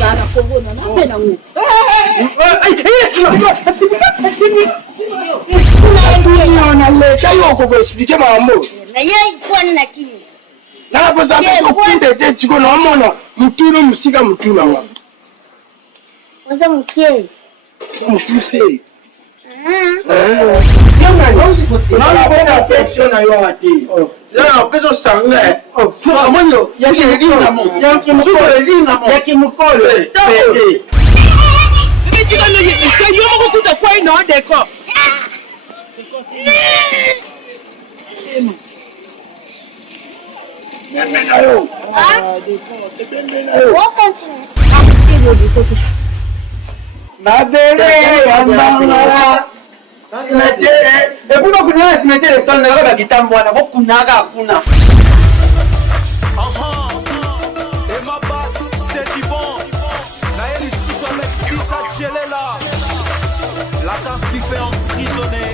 Sana kongona na pena ngu. Unaleta yoko kuexplique mambo. Na yeye kwa nina kimi. Na hapo sasa ukinde tete chiko na mona mtuno musika mtuna wa. Waza mkie. Mtuse. Yama bona affection na yo ati. Sasa peso sanga. Sura monyo yake elinga mo. Yake mukole elinga mo. Yake mukole. Pede. Ndio nini sio mko kuta kwa ino deko. Bendenayo. Bendenayo. Mabele yambangara. Natere, ebuno kunyana simetere tona ngaba kitambo wana bokunaga hakuna. Et ma basse, c'est du bon. Naël est sous son mec qui s'achèle là. La tarte qui fait emprisonner.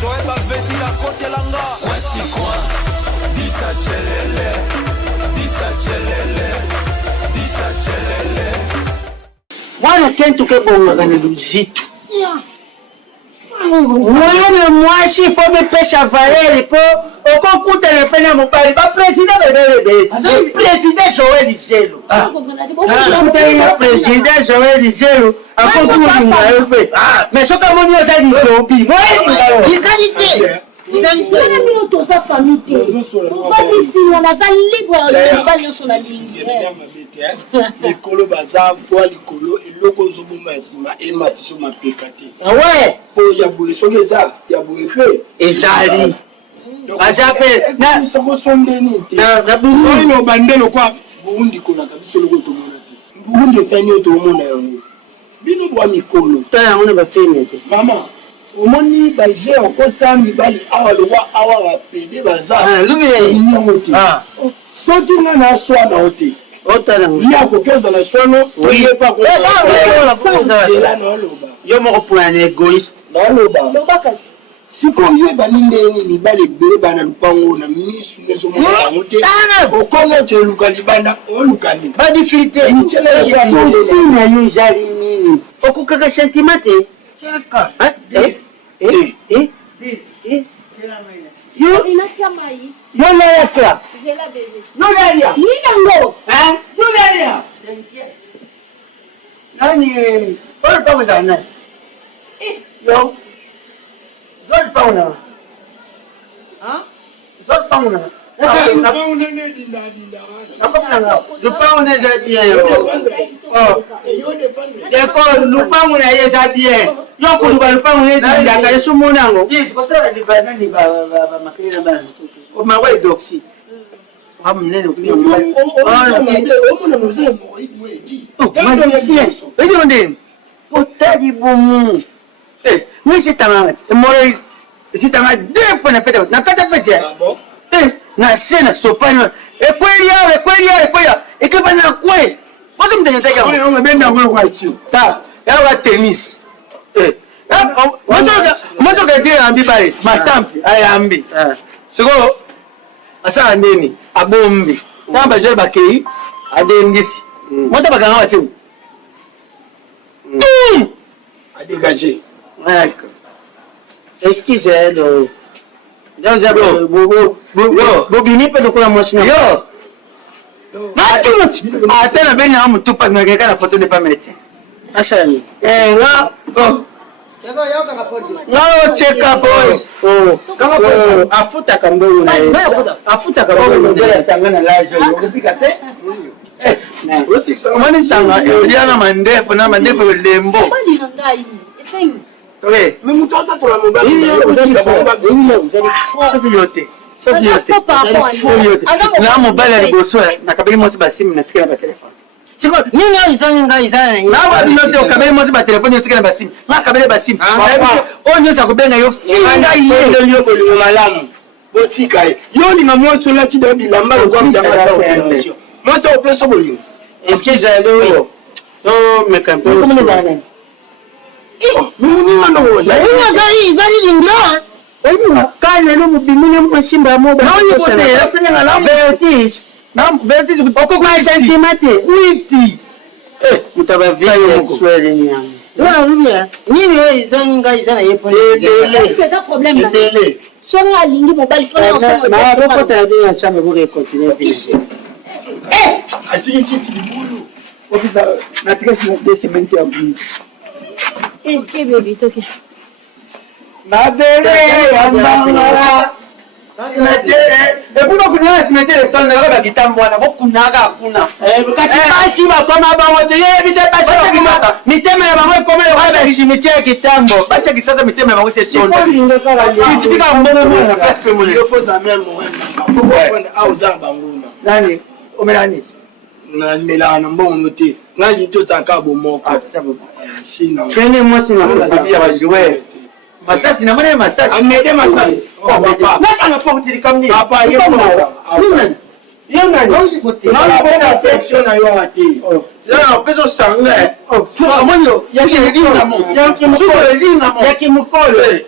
Joël va venir à côté langa. Wati kwa, disa chelele, disa chelele, disa chelele. Wana kentu ke bonga kana luzitu. Mwana mwashi fome pesha valere po okokuta le pena mobali ba president bebele. President Joël Izelo. President Joël Izelo akokuta ngayo pe. Mais soka moni ozali lobi. Égalité. Égalité. Nous tous sa famille. On va ici on a ça libre le bagnon sur la ligne. Likolo baza fois likolo eloko zoboma sima e matiso mapekate. Ouais. Po ya boye sokeza ya boye pe Ezali. Bajape na soko sondeni te. na buzu no bandelo kwa Burundi kona kabiso loko to mona te. Burundi fani to mona yango. Bino bwa mikolo. tala ngone ba femme te. Mama omoni baje okotsa mibali awa lowa awa ba pede baza. Lubi ya nyongote. Soti nga na swa na ote. otala ngone. Ya kokoza na swano oye pa ko. Cela no loba. Yo moko pour un égoïste. Na loba. Loba kasi. Siko yo ba ndenge mibali bele bana lupango na misu nezo mona ngote. Okonga te luka libanda olukani. Ba difficulté. Sosi na yo jali nini. Okukaka sentiment te. Cheka. Yo Inatia mai. yo na yakla. J'ai la bébé. Yo na ya. Ni nango. Hein? Yo na ya. Nani pole pa mzana. Yo. Zol pa una. Zol pa una. Lupango neza bien yo. D'accord, lupango na yeza bien. Yo ko lupango neza ndaka yesu monango. Yes, ko sala ni ba nani ba makira ba. O ma wa doxi. Amnene ko yo. Omona mzee mo ibweji. Magicien. Edi onde. Potadi bomu. Moi c'est tanga. Moi c'est tanga deux fois na pete. Bon. Na sena sopano ekwelia ekebana kwe bozo mtanyataka Oye omebenda ngwe kwa chiu. ta yawa tennis mozo ka dire ambi bare matampi ayambi siko asa ndeni abombi tamba jere bakei adengisi moto bakanga watiu Adégagé. excuse do bobini pe lokola mwasi na yo ata na beni amu tupa na keka na photo de pas médecin achani nga nga check up kanga afuta kambo na afuta kambo na sangana lajo ukipika te mani sanga eliana mandefu na mandefu lembo Bali nangai. Esengi. okay Mais mutata tola mobali. soki yote na mobali aliboso na kabeli mosi basimu na tikela ba telefone siko nini aisani ngai sana na wa binote okabeli mosi ba telefone yotikela basimu na kabeli basimu o nyosa kubenga yo finga yeye yo ko malamu. Botika yo ni mamo so lati da bilamba ko mtanga sa opération. Moi ça opération bolio. est-ce que j'ai le to me camper comment les années Mimi ndo zari dingra kana no mubimine mshimba moba Naoni kote, napenda ngala betis Non, vérité, pourquoi sentiment oui, ti. Tu t'avais vu sexuel ni am. Non, non, bien. Ni izanga izana yepo. Est-ce que ça problème là? Soit on ligne mobile phone ensemble. Na boko ta bien chama pour continuer. Asiki kiti libulu. Ofisa, na tika si de cement ya bu. Eh baby, OK. Na bele yambangara. Ekuno kunyana simetere tona ngaba kitambo wana bokunaga hakuna. Kasi basi bakoma bango te bite basi bakoma. Mitema ya bango komele kwa simetere kitambo. Basi kisasa mitema ya bango c'est tona. Isipika mbona mwana presque mole. Il faut la même moyen. Au zamba nguna. Nani? Omelani. Na melana mbongo te. Ngaji to tsaka bomoko. Sina. Kene mwasi na tabia wa jouer. Masasi na mwana masasi. Amede masasi. Papa. Naka pas utili kamni. Papa yeye. Na bona affection na yo ati. Sasa peso sanga. Amonyo yaki linga mo. Yaki mukole linga mo. Yaki mukole.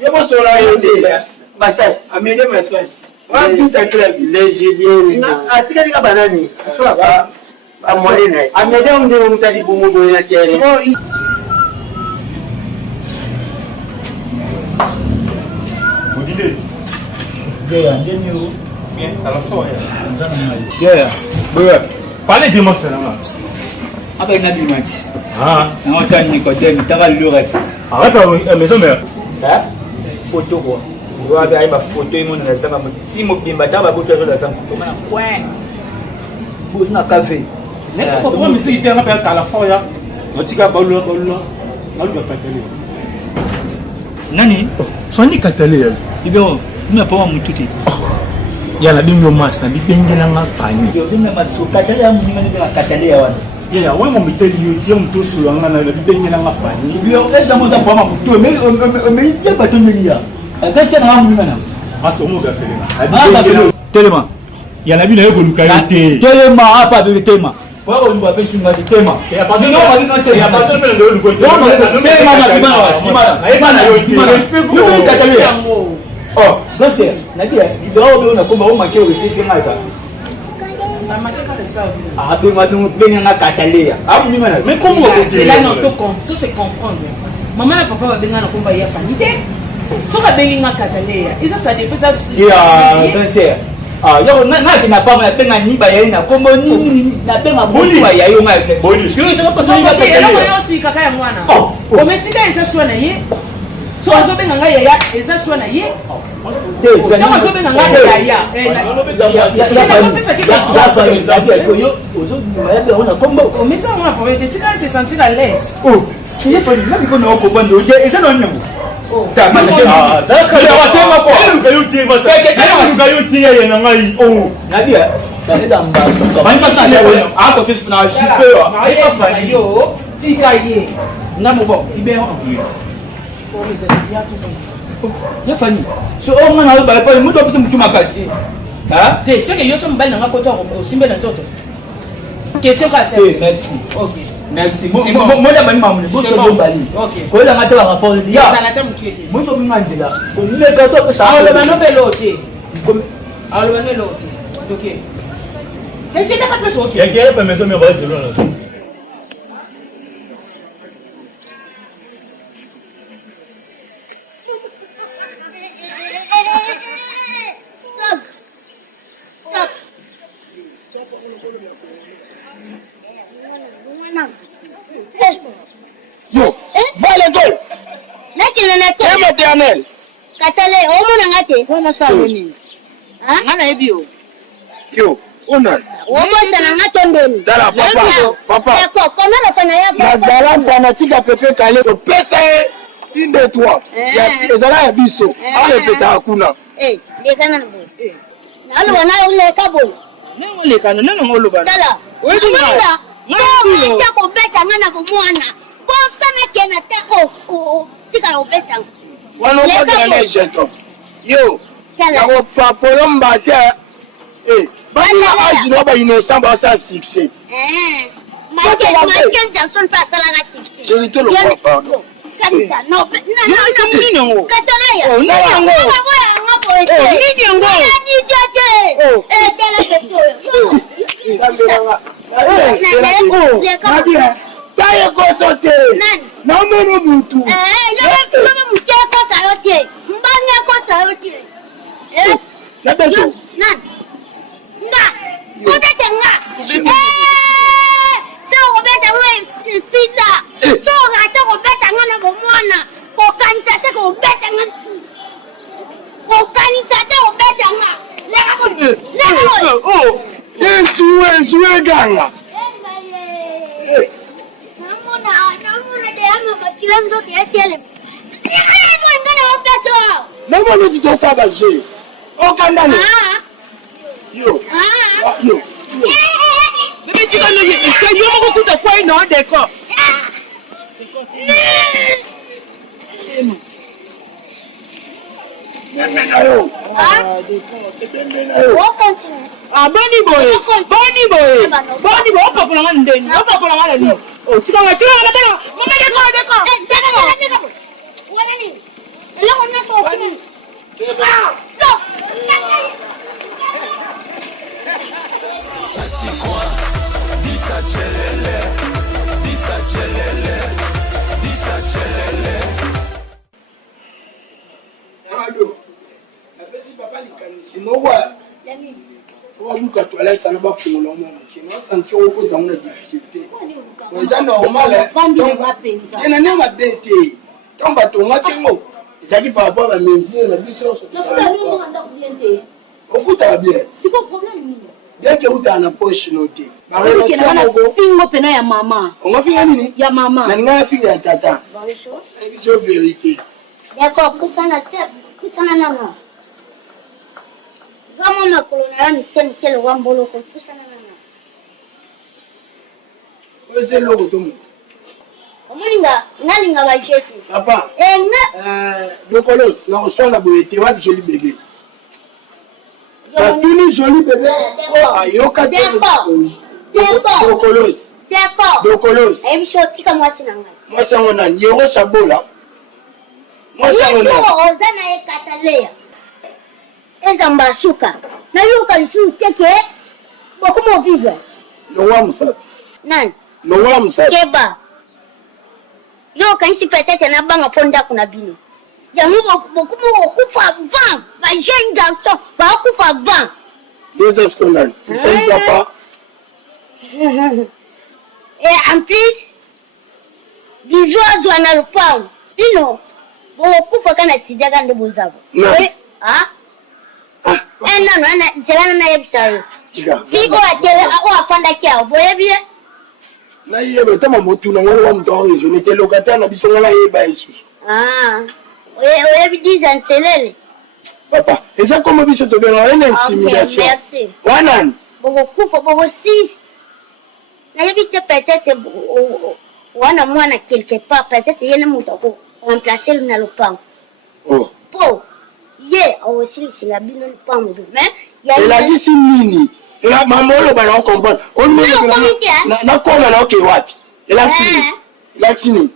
Yebo sola yende. Masasi. Amede masasi. Wapita club Légilier. Atika dika banani. Ba amolina. Amede ndio mtadi bumugo ya tiere. Parlez de moi, c'est là. Ah ben, il y a des matchs. Ah. On a un Nicodème, tu as le reste. Arrête la maison mère. Hein? Photo quoi. Tu vois, il y a une photo, il y a une photo. Si je suis là, je vais faire un point. Vous n'avez qu'à faire. Pourquoi je suis là à la fois? Je suis là. Nani? Fanny Catalé. Il n'a pas un moutou. Il y a la bingo masse, la bingo n'a pas fini. Il y a une masse au Catalé, il y a un Catalé. Il y a un moment où il y a un tout sur la bingo n'a pas fini. Il y a un moment où il y a un mais il y a pas de milliard. Qu'est-ce qu'il y a maintenant? Parce que on va faire. Tellement. Il y a la bingo qui a été. Tellement, pas de tellement. Pourquoi on va faire sur le tellement? Il y a pas de il y a pas de oh, donc c'est, Nadia, il doit avoir comme on manquait aussi, c'est ça. Ah, ben, on Catalé. Ah, mais comment c'est là, non, tout se comprendre. Maman et papa va venir dans le combat, il y a famille. Faut pas venir dans Catalé. Et ça dépend ça. Il y a, ben, c'est. Ah, yo, n'a pas mal peine à ni baïna, comme ni n'a peine à bouger, il y a eu mal. Bonus. Je ne sais pas si on va te dire. Aussi, caca et moi. Oh, comment tu as ça choisi? So azo benga ngai ya eza shwa na ye donc azo benga ngai ya mais ça on a pas été se sentir à l'aise. Oh tu es fallu là biko na okobando je eza na nyango ta ma ça ka ya watema ko luka yuti ma ça luka yuti ya na ngai oh nabia ça est en bas ça va pas ça a ko fils na shipeur ai pas fali yo tika ye na mo bon ibe ya fani so o mwana ba pa muto pisa mutu makasi ha te ce que yo so mbali nga kota ko simbe na toto question ka ça merci OK merci mo ya bani mamu bo so do bali OK ko la ngata ba rapport ya ça na ta mukete mo so binganzela ko le ka to sa le bano belote le bano lote OK quelqu'un n'a pas OK il y a pas maison mais va c'est là. Yo, voilà toi. C'est maternel. Katale, omo ngate. Bona sa nini Ha? ngana ebio Yo, ona. Omo sana ngato ndoni. Dala papa. Yako, koma la pana ya papa. Nazala ndana tika pepe kale ko pesa une de toi. Ya ezala ya biso. Ale peta hakuna. Lekana nbo. Nalo wana ule kabolo. nengo lekana nengo ngoloba Dala. Oui, dis-moi. Ngana ko beta ngana ko mwana. Ko sana kena ta tika ko beta. Wana ko kana jeton. Yo. Kala. Yako papolo mbate. Bana age no ba innocent ba sa succès. Michael Jackson pas ça la succès. Je te le pardon. Kanta no. nini ngo Katala ya. nini ngo Nini ngo? taye koso te namoni mutu yobe muke kosa yo te mbange kosa yo te nabeto nga kobeta nga so kobeta nga sida so ngata kobeta nga na bomwana kokanisa te kobeta nga Yesuwe ganga. Mama no tito saba je. Okanda ni. Yo. Bébé tu vas le dire, c'est yo mo kuta kwa ino deko. Bemenayo. Boni boy, opa kuna ngani ndeni, opa kuna ngani ni. Oh, chika na bana. Mama deko. Wana ni. Ela kona so kini. Luka toilette ça n'a pas fini le monde. Qui n'a senti aucun dans la difficulté. Les gens normal. Il n'a pas bêté. Tant que ton matin, ça dit par rapport à la mesure, la mission. Au foot à bien. C'est pas problème. Bien que vous avez un poche notée. Fingo pena ya mama. On va finir nini? Ya mama. Na ninga finir ya tata. C'est vérité. D'accord, kusana nana. Zama makolo na yani kel wambolo ko kusana nana. Oze logo tomu. Omulinga ngalinga ba chefu. Papa. Dokolos na osona boyete wa joli bébé. Tatuni joli bébé. Ayoka te. Dokolos. Dokolos. Emisho tika mwasi nanga. Mwasi ngona yero sabola. Mwasi ngona. Ozana e katalea. Ezamba suka. Na yuka nsu teke. Bokumo vivre. No wa musa. Nani? No wa musa. Keba. Yo kanisi peut-être na banga ponda kuna bino. Yamu bokumo okufa van. Ba jeune garçon ba okufa van. Deux scandales. C'est papa. Et en plus bisous à le pão. Bino. Bokufa kana sida gande bozabo. Ah? Non, c'est là na yebisaro. Figo atele apanda kia boyebie. Na yebe tama motu na ngolo wa mto rezo ni te locataire na biso ngala yeba isusu. Oyebi dizantelele. Papa, eza comme biso to benga une intimidation. Merci. Wanan. Bogo kufa bogo 6. Na yebi te peut-être wana mwana quelque part peut-être yene muto ko remplacer na lopang. Oh. Po. Ye aussi c'est la bino le pang mais elle a dit si nini. Elle a maman le bana comprendre. On me na koma na okay wapi. Elle a fini. Elle a fini.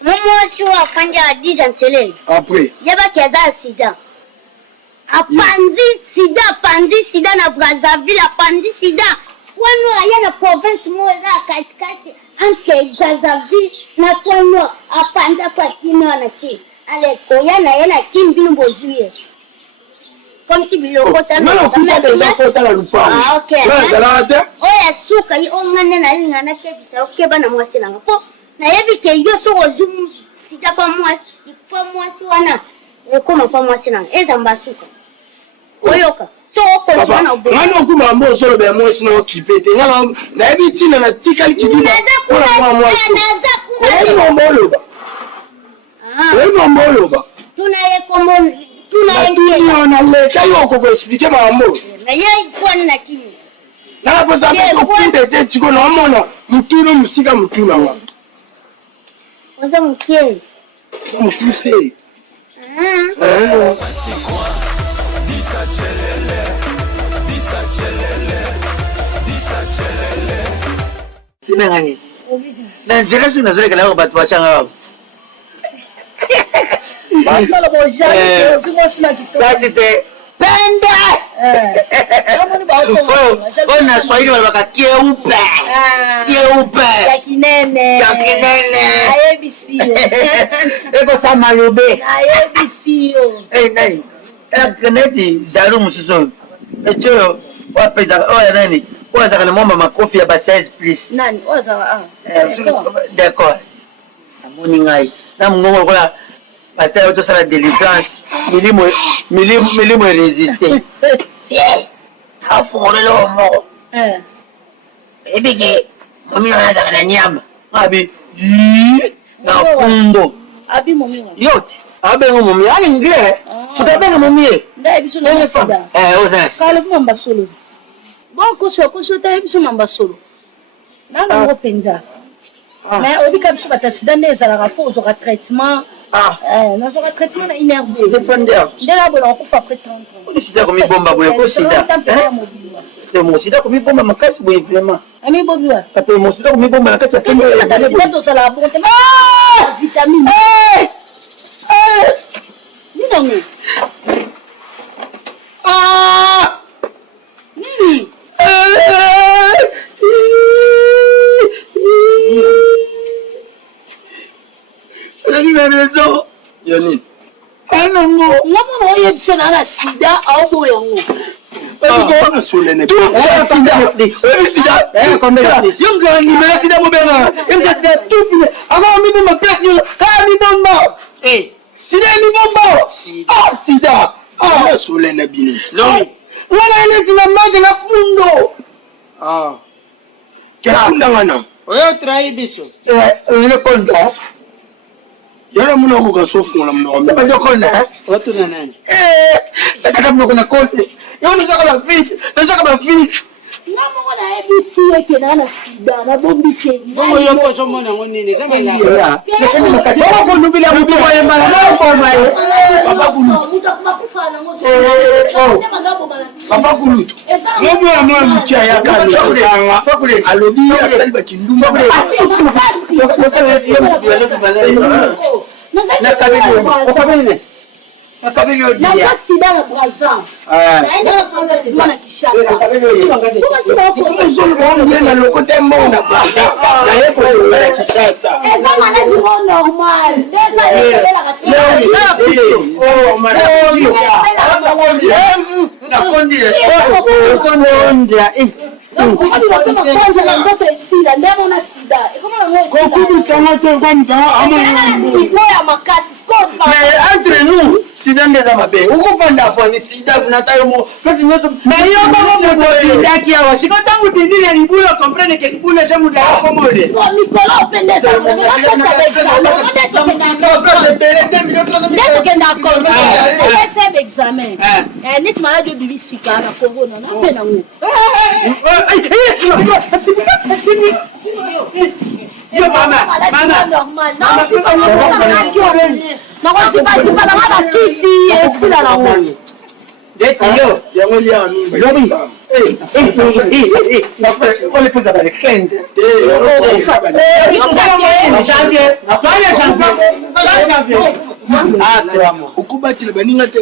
Momo si wa fanja 10 antelele. Après. Yeba kiaza sida. Apandi sida na Brazzaville, apandi sida. Wano aya na province mo la katikati entre Brazzaville na Tono apanda patino na ki. Ale koya na yena kimbinu bozuye. Comme si bilokota na kota la lupa. Ah OK. Oya suka yi ongane na linga na kebisa okeba na mwasi nanga. Po na yebi ke yo so ozum sida pa mwasi, pa mwasi wana. Koma pa mwasi nanga. Eza mbasuka. Oyoka. So ko tuna obo. Ngano kuma mbo so be mwasi na okipete. Ngala na yebi tina na tikali kidina. Naza mwasi. Wewe mboloba. Tuna ye komo na leka yoko ko expliquer mambo. Mais yeye kwa na kimi. Na posa ko kunde te tiko na mona mutunu musika mutuna wa. Oza mkieni. Mkuse. Tina ngani? Na njeka sina zoe kana batu bachanga. Basi te pende ona Swahili walibaka keupe yakinene ayebisiyo eko sama lobe ayebisiyo nani neti zalo mususu echo wapeza oya nani wazaka na mwamba makofi ya ba 16 please nani wazaka d'accord amoni ngai na mungongo kwa pasteur auto sala délivrance milimo résister afongolelo mo ebike mami anaza na nyama abi na fundo abi mami yote abengo mami ali ngre tutabenga mami ndai biso na sida ozas kale kumamba solo bon koso ta biso mamba solo nanga ngo penza mais obika biso batasida neza la rafozo ka traitement na zo ka traitement na inervé dépendeur ndela bola ko fa après 30 ans sida ko mi bomba boye ko sida mo sida ko mi bomba makasi boye vraiment ami bobiwa kato mo sida ko mi bomba nakati ya tembe sida to sala bonte vitamine nini nini Lagi raison. Yani. Anongo, ngamo oye bisena na sida au boya ngo. Pas solo ne. Sida. Yongo ni mera sida bobenga. Yongo sida tout. Avant mi bomba place yo. Mi bomba. Sida mi bomba. Sida. Pas solo ne bini. Non. Wala ile tunamanga na fundo. Kunda wana. Oyo trai biso. Ile konda. Yara muna kuka sofunga mna wame. Ndio konda. Watu na nani? Nataka mna kuna konda. Yoni nataka ba fit. Nataka ba fit. Ngamo wana ABC yake na sida na bombi ke. Bongo yopo somo na ngonini kama ila. Sasa kwa nubila mtu wa yamba na kwa mai. Baba kulu. Mutakufa na ngoso. Baba kulu. Mungu wa mwa mkia ya kani. Alobi ya saliba kinduma. Na kabili. Makabili odi ya. Na sida na Brazza. Naenda sasa zimana Kishasa. Solo bongo na lokote mbona basa. Na yeko ya Kishasa. Eza mana di normal. Sema ile entre nous, sida ndeza mabe. Ukufanda hapo ni sida tunatayo mo. Kasi nyoso. Na hiyo kama mmoja sida kiawa. Siko tangu tindile libulo comprendre que libulo jamu da hapo mode. Kwa mikolo pendeza. Examen. Nit malade de bisika na corona na pena ngo. Yo mama normal. Non, c'est pas normal. Non, c'est pas la kisi sila na ngo. Yo, yango lia mimi. Lobi. Ole kuza bale kenze. Ukubatile baninga te.